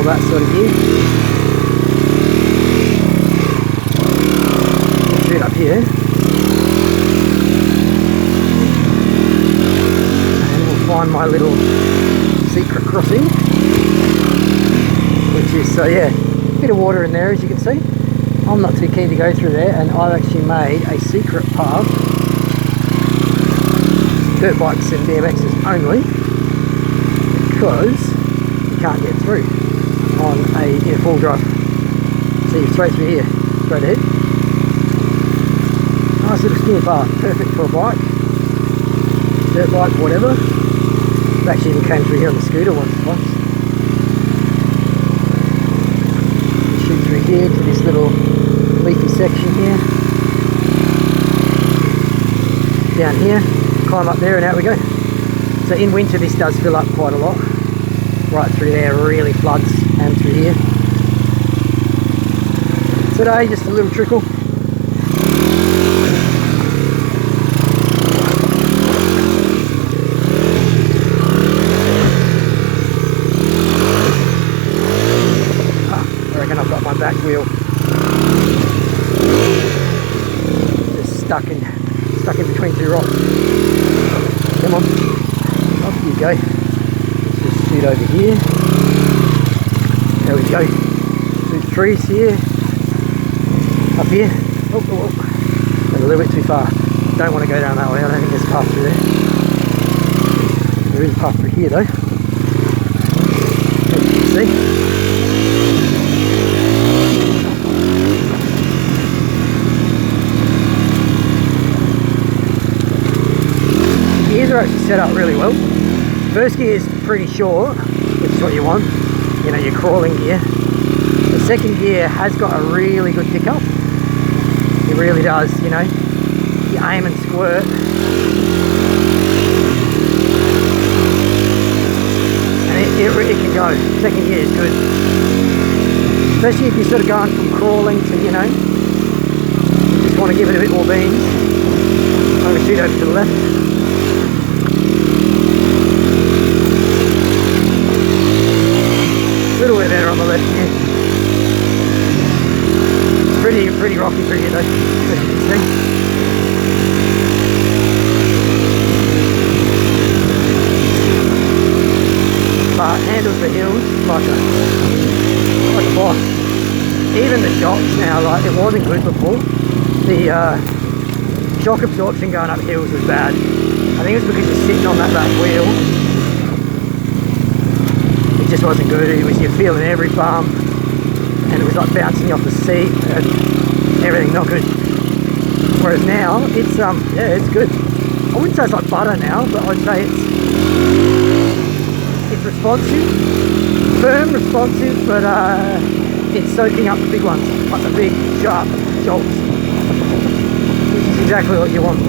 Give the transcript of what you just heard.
all that sort of gear. Shoot up here. And we'll find my little secret crossing. Which is, so yeah, a bit of water in there as you can see. I'm not too keen to go through there, and I've actually made a secret path. Dirt bikes and BMXs only, because you can't get through on a full drive. See, straight through here, straight ahead. Nice little skinny path, perfect for a bike, dirt bike, whatever. I've actually even came through here on the scooter once or twice. Shoot through here to this little leafy section here. Down here, climb up there and out we go. So in winter this does fill up quite a lot. Right through there really floods, and through here. Today just a little trickle. I reckon I've got my back wheel just stuck in between two rocks. Come on, off you go. Let's just shoot over here. There we go. Through the trees here. Up here. Oh, oh, oh. Went a little bit too far. Don't want to go down that way. I don't think there's a path through there. There is a path through here though. As you can see. Gears are actually set up really well. First gear is pretty short, which is what you want, you know, your crawling gear. The second gear has got a really good pickup. It really does, you know. You aim and squirt. And it can go. Second gear is good. Especially if you're sort of going from crawling to, you know, you just want to give it a bit more beans. I'm going to shoot over to the left. A little bit better on the left here. It's pretty rocky through here though, as you can see. But handles the hills like a boss. Even the shocks now, like it wasn't good before. The shock absorption going up hills was bad. I think it's because you're sitting on that back wheel. It just wasn't good. You're feeling every bump, and it was like bouncing you off the seat and everything, not good. Whereas now it's yeah, it's good. I wouldn't say it's like butter now, but I'd say it's responsive, firm, responsive, but it's soaking up the big ones, like the big sharp jolts, which is exactly what you want.